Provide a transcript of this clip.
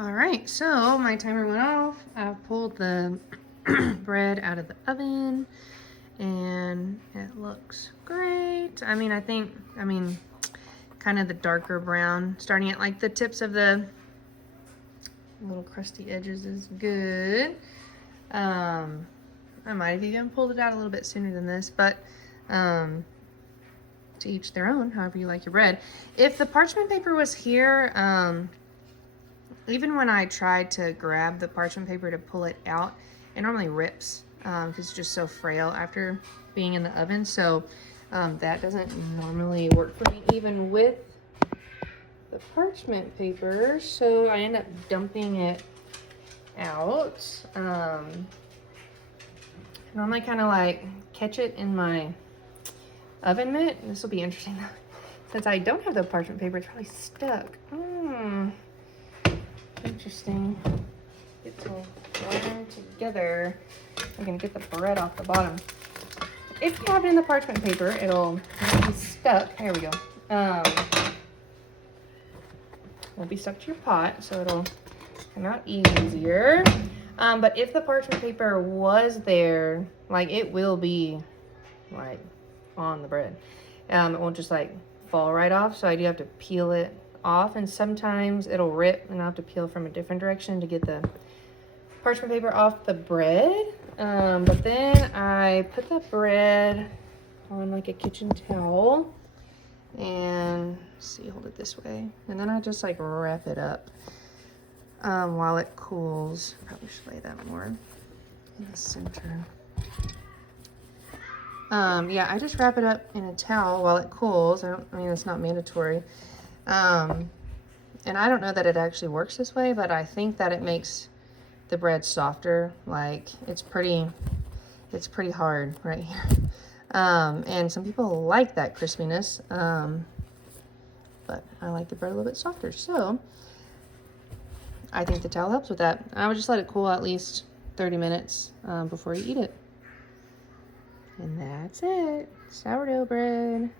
All right, so my timer went off. I pulled the bread out of the oven and it looks great. I mean, kind of the darker brown, starting at like the tips of the little crusty edges is good. I might have even pulled it out a little bit sooner than this, but to each their own, however you like your bread. If the parchment paper was here, even when I tried to grab the parchment paper to pull it out, it normally rips because it's just so frail after being in the oven. So that doesn't normally work for me, even with the parchment paper. So I end up dumping it out. I normally kind of like catch it in my oven mitt. This will be interesting since I don't have the parchment paper. It's probably stuck. Interesting. It's all wired together. I'm gonna get the bread off the bottom. If you have it in the parchment paper, it'll be stuck. There we go. Won't be stuck to your pot, so it'll come out easier. But if the parchment paper was there, like it will be like on the bread. It won't just like fall right off, so I do have to peel it off, and sometimes it'll rip and I'll have to peel from a different direction to get the parchment paper off the bread. But then I put the bread on like a kitchen towel and hold it this way, and then I just like wrap it up while it cools. Probably should lay that more in the center. Yeah, I just wrap it up in a towel while it cools. I mean, it's not mandatory. And I don't know that it actually works this way, but I think that it makes the bread softer. Like it's pretty hard right here. And some people like that crispiness. But I like the bread a little bit softer. So I think the towel helps with that. I would just let it cool at least 30 minutes before you eat it. And that's it. Sourdough bread.